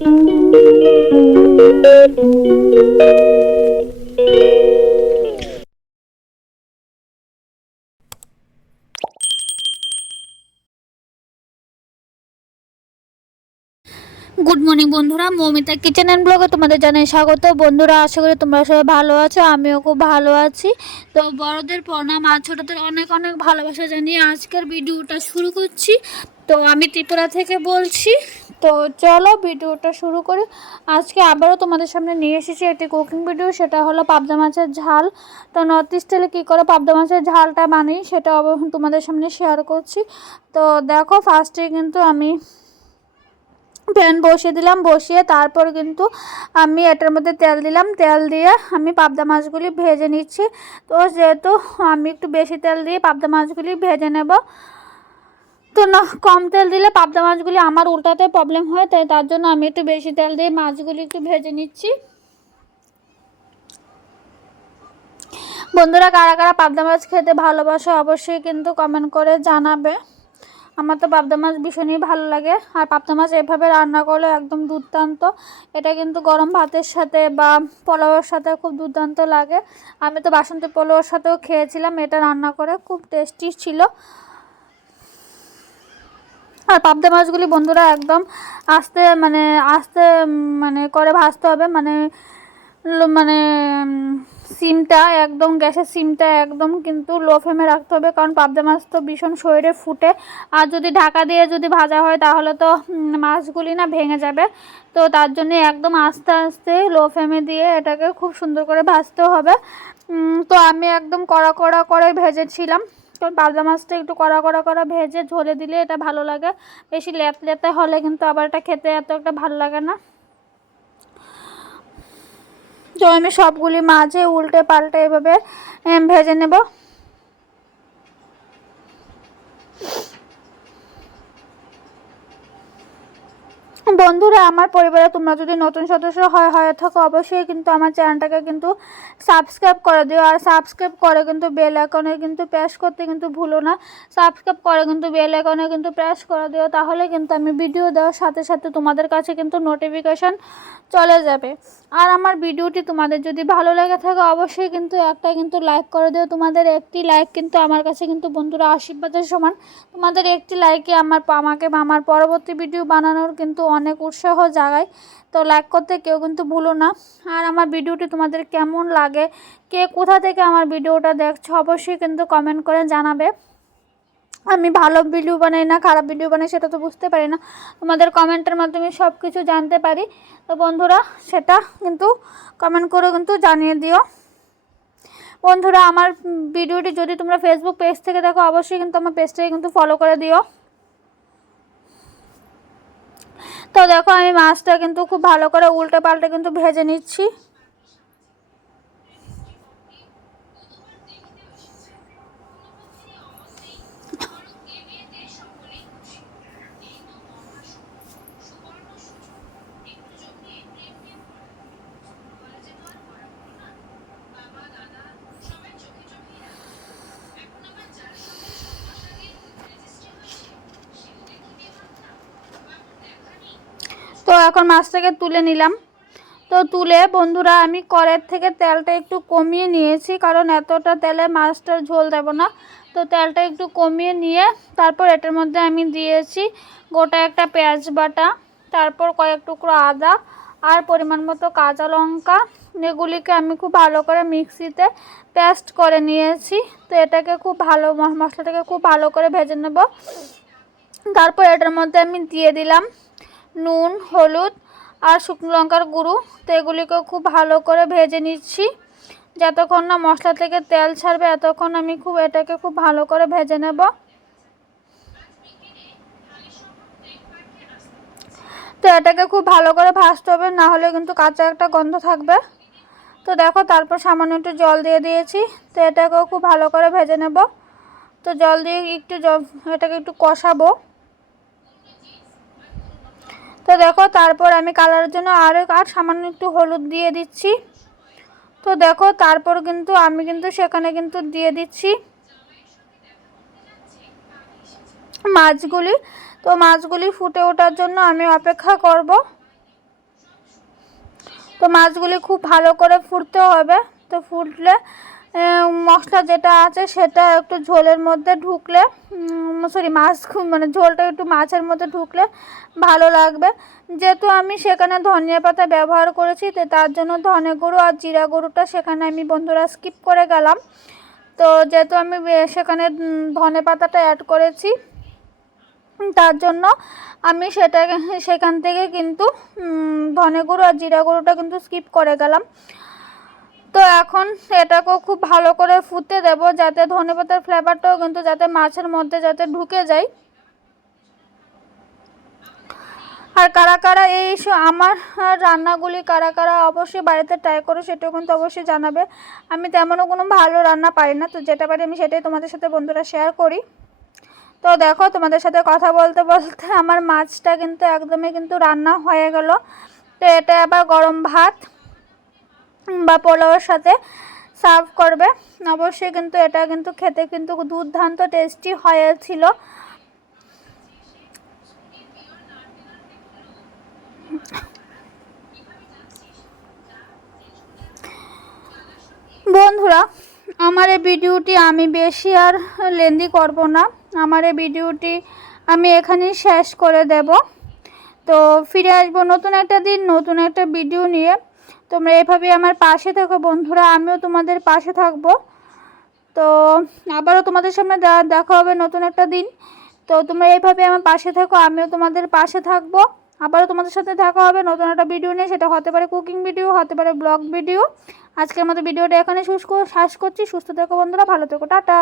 Good morning বন্ধুরা। Moumita kitchen and ব্লগে তোমাদের জানাই স্বাগত। বন্ধুরা, আশা করি তোমরা সবাই ভালো আছো, আমিও খুব ভালো আছি। তো বড়দের প্রণাম, আর ছোটদের অনেক অনেক ভালোবাসা জানিয়ে আজকের ভিডিওটা শুরু করছি। তো আমি ত্রিপুরা থেকে বলছি। তো চলো ভিডিওটা শুরু করি। আজকে আবারও তোমাদের সামনে নিয়ে এসেছি একটি কুকিং ভিডিও সেটা হলো পাবদা মাছের ঝাল। তো নর্থ ইস্টাইলে কী করে পাবদা মাছের ঝালটা বানাই, সেটা তোমাদের সামনে শেয়ার করছি। তো দেখো ফার্স্টে কিন্তু আমি প্যান বসিয়ে দিলাম, বসিয়ে তারপর কিন্তু আমি এটার মধ্যে তেল দিলাম। তেল দিয়ে আমি পাবদা মাছগুলি ভেজে নিচ্ছি। তো যেহেতু আমি একটু বেশি তেল দিয়ে পাবদা মাছগুলি ভেজে নেব তো না, কম তেল দিলে পাবদা মাছগুলি আমার উল্টাতে প্রবলেম হয়, তাই তার জন্য আমি একটু বেশি তেল দিয়ে মাছগুলি একটু ভেজে নিচ্ছি। বন্ধুরা, কারা কারা পাবদা মাছ খেতে ভালোবাসে অবশ্যই কিন্তু কমেন্ট করে জানাবে। আমার তো পাবদা মাছ ভীষণই ভালো লাগে, আর পাবদা মাছ এভাবে রান্না করলে একদম দুর্দান্ত। এটা কিন্তু গরম ভাতের সাথে বা পোলাওয়ের সাথে খুব দুর্দান্ত লাগে। আমি তো বাসন্তী পোলাওয়ের সাথেও খেয়েছিলাম, এটা রান্না করে খুব টেস্টি ছিল। আর পাবদা মাছগুলি বন্ধুরা একদম আস্তে মানে আস্তে মানে করে ভাজতে হবে। মানে মানে সিমটা একদম, গ্যাসের সিমটা একদম কিন্তু লো ফ্লেমে রাখতে হবে। কারণ পাবদা মাছ তো ভীষণ শরীরে ফুটে। আর যদি ঢাকা দিয়ে যদি ভাজা হয়, তাহলে তো মাছগুলি না ভেঙে যাবে। তো তার জন্য একদম আস্তে আস্তে লো ফ্লেমে দিয়ে এটাকে খুব সুন্দর করে ভাজতে হবে। তো আমি একদম কড়া কড়া করে ভেজেছিলাম। কারণ পাবদা মাছটা একটু কড়া কড়া করা ভেজে ঝোলে দিলে এটা ভালো লাগে। বেশি লেত লেতে হলে কিন্তু আবার এটা খেতে এত একটা ভালো লাগে না। তো আমি সবগুলি মাঝে উল্টে পাল্টে এভাবে ভেজে নেব। বন্ধুরা, আমার পরিবারে তোমরা যদি নতুন সদস্য হয়, হয়ে থাকো, অবশ্যই কিন্তু আমার চ্যানেলটাকে কিন্তু সাবস্ক্রাইব করে দিও। আর সাবস্ক্রাইব করে কিন্তু বেল আইকনে কিন্তু প্রেস করতে কিন্তু ভুলো না। সাবস্ক্রাইব করে কিন্তু বেল আইকনে কিন্তু প্রেস করে দিও। তাহলে কিন্তু আমি ভিডিও দেওয়ার সাথে সাথে তোমাদের কাছে কিন্তু নোটিফিকেশান চলে যাবে। আর আমার ভিডিওটি তোমাদের যদি ভালো লেগে থাকে, অবশ্যই কিন্তু একটা কিন্তু লাইক করে দিও। তোমাদের একটি লাইক কিন্তু আমার কাছে কিন্তু, বন্ধুরা, আশীর্বাদের সমান। তোমাদের একটি লাইকে আমার, আমাকে, আমার পরবর্তী ভিডিও বানানোর কিন্তু অনেক উৎসাহ জাগায়। তো লাইক করতে কেউ কিন্তু ভুলো না। আর আমার ভিডিওটি তোমাদের কেমন লাগে? কে কোথা থেকে আমার ভিডিওটা দেখছ অবশ্যই কিন্তু কমেন্ট করে জানাবে। আমি ভালো ভিডিও বানাই না, খারাপ ভিডিও বানাই সেটা তো বুঝতে পারি না। তোমাদের কমেন্টের মাধ্যমে সব কিছু জানতে পারি। তো বন্ধুরা, সেটা কিন্তু কমেন্ট করে কিন্তু জানিয়ে দিও। বন্ধুরা, আমার ভিডিওটি যদি তোমরা ফেসবুক পেজ থেকে দেখো, অবশ্যই কিন্তু আমার পেজটাকে কিন্তু ফলো করে দিও। তো দেখো আমি মাছটা কিন্তু খুব ভালো করে উল্টে পাল্টে কিন্তু ভেজে নিচ্ছি। এখন মাছটাকে তুলে নিলাম। তো তুলে বন্ধুরা, আমি কড়ের থেকে তেলটা একটু কমিয়ে নিয়েছি, কারণ এতটা তেলে মাছটার ঝোল দেব না। তো তেলটা একটু কমিয়ে নিয়ে তারপর এটার মধ্যে আমি দিয়েছি গোটা একটা পেঁয়াজ বাটা, তারপর কয়েক টুকরো আদা আর পরিমাণ মতো কাঁচা লঙ্কা। এগুলিকে আমি খুব ভালো করে মিক্সিতে পেস্ট করে নিয়েছি। তো এটাকে খুব ভালো মশলাটাকে খুব ভালো করে ভেজে নেব। তারপর এটার মধ্যে আমি দিয়ে দিলাম নুন, হলুদ আর শুকনো লঙ্কার গুঁড়ো। তো এগুলিকেও খুব ভালো করে ভেজে নিচ্ছি। যতক্ষণ না মশলা থেকে তেল ছাড়বে, এতক্ষণ আমি খুব, এটাকে খুব ভালো করে ভেজে নেব। তো এটাকে খুব ভালো করে ভাজতে হবে, না হলে কিন্তু কাঁচা একটা গন্ধ থাকবে। তো দেখো, তারপর সামান্য একটু জল দিয়ে দিয়েছি। তো এটাকেও খুব ভালো করে ভেজে নেব। তো জল দিয়ে একটু এটাকে একটু কষাবো। তো দেখো, তারপর আমি কালারের জন্য আরও আর সামান্য একটু হলুদ দিয়ে দিচ্ছি। তো দেখো, তারপর কিন্তু আমি কিন্তু সেখানে কিন্তু দিয়ে দিচ্ছি মাছগুলি। তো মাছগুলি ফুটে ওঠার জন্য আমি অপেক্ষা করব। তো মাছগুলি খুব ভালো করে ফুটতে হবে। তো ফুটলে মশলা যেটা আছে সেটা একটু ঝোলের মধ্যে ঢুকলে সরি মাছ মানে ঝোলটা একটু মাছের মধ্যে ঢুকলে ভালো লাগবে। যেহেতু আমি সেখানে ধনিয়া পাতা ব্যবহার করেছি, তো তার জন্য ধনে গুঁড়ো আর জিরা গুঁড়োটা সেখানে আমি বন্ধুরা স্কিপ করে গেলাম। তো যেহেতু আমি সেখানে ধনে পাতাটা অ্যাড করেছি, তার জন্য আমি সেটাকে, সেখান থেকে কিন্তু ধনে গুঁড়ো আর জিরা গুঁড়োটা কিন্তু স্কিপ করে গেলাম। তো এখন এটাকেও খুব ভালো করে ফুটতে দেবো যাতে ধনে পাতার ফ্লেভারটাও কিন্তু যাতে মাছের মধ্যে যাতে ঢুকে যায়। আর কারা কারা এই আমার রান্নাগুলি কারা কারা অবশ্যই বাড়িতে ট্রাই করো, সেটাও কিন্তু অবশ্যই জানাবে। আমি তেমনও কোনো ভালো রান্না পারি না, তো যেটা পারি আমি সেটাই তোমাদের সাথে বন্ধুরা শেয়ার করি। তো দেখো তোমাদের সাথে কথা বলতে বলতে আমার মাছটা কিন্তু একদমই কিন্তু রান্না হয়ে গেল। তো এটা আবার গরম ভাত। বা পোলাওয়ের সাথে সার্ভ করবে। অবশ্যই কিন্তু এটা কিন্তু খেতে কিন্তু দুর্দান্ত টেস্টি হয়েছিল বন্ধুরা, আমার এই ভিডিওটি আমি বেশি আর লেন্দি করব না। আমার এই ভিডিওটি আমি এখানেই শেষ করে দেব। তো ফিরে আসব নতুন একটা দিন, নতুন একটা ভিডিও নিয়ে। তোমরা এভাবে আমার পাশে থাকো বন্ধুরা, আমিও তোমাদের পাশে থাকব। তো আবারও তোমাদের সামনে দেখা হবে নতুন একটা দিন। তো তোমরা এইভাবে আমার পাশে থাকো, আমিও তোমাদের পাশে থাকব। আবারও তোমাদের সাথে দেখা হবে নতুন একটা ভিডিও নিয়ে, সেটা হতে পারে কুকিং ভিডিও হতে পারে ব্লগ ভিডিও আজকের মতো ভিডিওটা এখানে শেষ কর- শেষ করছি। সুস্থ থেকো বন্ধুরা, ভালো থেকো, টাটা।